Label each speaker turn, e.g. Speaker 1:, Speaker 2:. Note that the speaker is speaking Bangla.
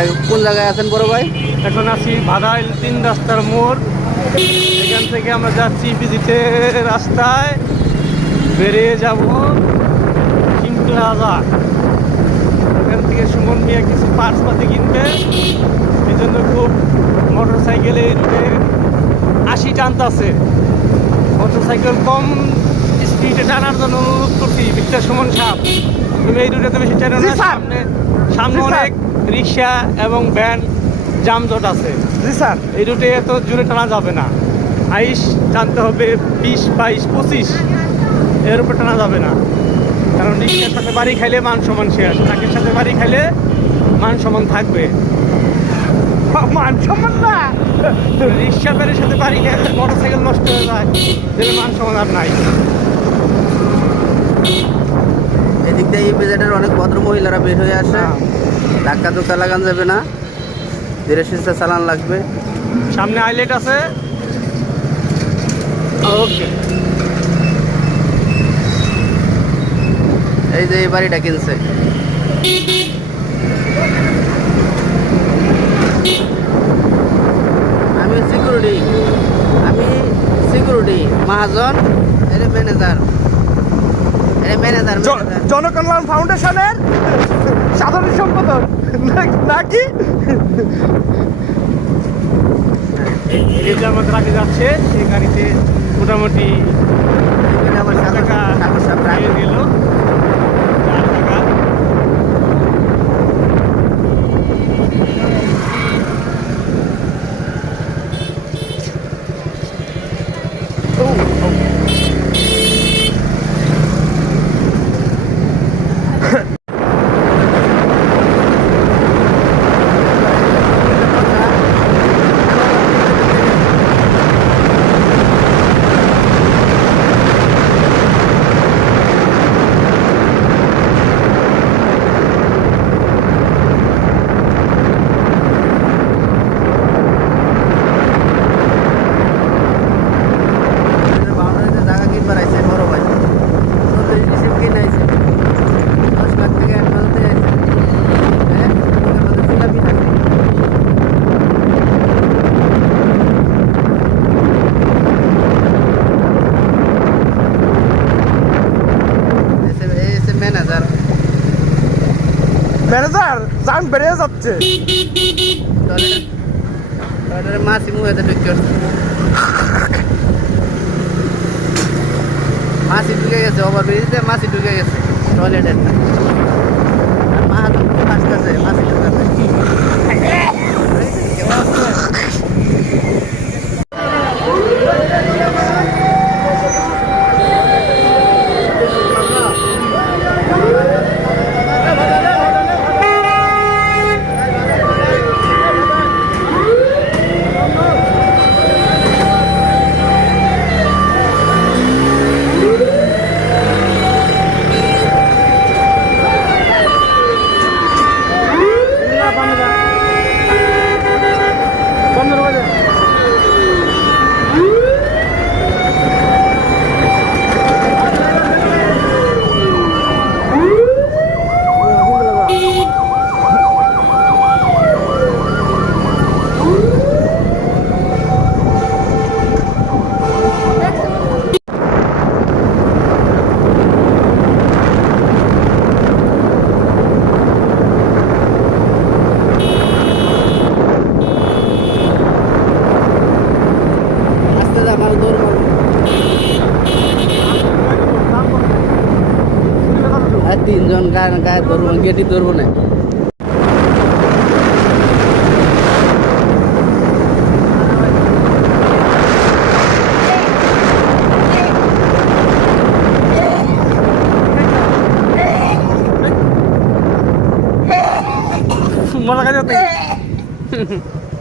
Speaker 1: এটা কোন জায়গায় আছেন বড় ভাই?
Speaker 2: এখন আছি ভাদাইল তিন রাস্তার মোড়। এখান থেকে আমরা যাচ্ছি বিজিতে রাস্তায়। বেরিয়ে যাব কিং প্লাজা এখান থেকে সুমন মিয়া কিছু পার্টস পাতি কিনবে। এই জন্য খুব মোটর সাইকেলে আশি টানতাছে মোটর সাইকেল কম স্পিডে টানার জন্য অনুরোধ করছি বিদ্যা সুমন সাপ তুমি এই রুটে তো বেশি টানো না সামনে সামনে
Speaker 3: জি স্যার।
Speaker 2: অনেক রিক্সা এবং ভ্যান যানজট আছে।
Speaker 3: জি স্যার।
Speaker 2: এই রুটে এত জোরে টানা যাবে না। আইস টানতে হবে বিশ বাইশ পঁচিশ। এর উপর টানা যাবে না। কারণ রিক্সার সাথে বাড়ি খাইলে মান সমান শেষ। ট্রাকের সাথে বাড়ি খাইলে মান সমান থাকবে।
Speaker 3: মান সম্মান না।
Speaker 2: রিক্সা বাড়ির সাথে বাড়ি খাইলে মোটর সাইকেল নষ্ট হয়ে যায়। তাহলে মান সমান আর নাই।
Speaker 1: এদিক দিয়ে এই বাজারের অনেক ভদ্র মহিলারা বের হয়ে আসে।
Speaker 2: হ্যাঁ।
Speaker 1: ধাক্কা ধুক্কা লাগান যাবে না। ধীরে সুস্থে চালান লাগবে।
Speaker 2: সামনে আইলেট আছে। ওকে
Speaker 1: এই যে এই বাড়িটা কিনছে। আমি সিকিউরিটি আমি সিকিউরিটি মহাজন এটা ম্যানেজার
Speaker 3: জ-
Speaker 1: ম্যানেজার
Speaker 3: জনকল্যাণ ফাউন্ডেশনের সাধারণ সম্পাদক। নাকি?
Speaker 2: এই যে আমাদের গাড়ি যাচ্ছে সেই গাড়িতে মোটামুটি
Speaker 1: আমার সাদা
Speaker 2: টাকা
Speaker 1: ম্যানেজার,
Speaker 3: যান বেড়ে যাচ্ছে।
Speaker 1: মাসি মুখেতে ঢুকে মাছি ঢুকে গেছে ওভার ব্রিজে মাছি ঢুকে গেছে টয়লেটের घेऊन काय ना काय धरून गेटी धरून आहे मला
Speaker 2: काय होत